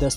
10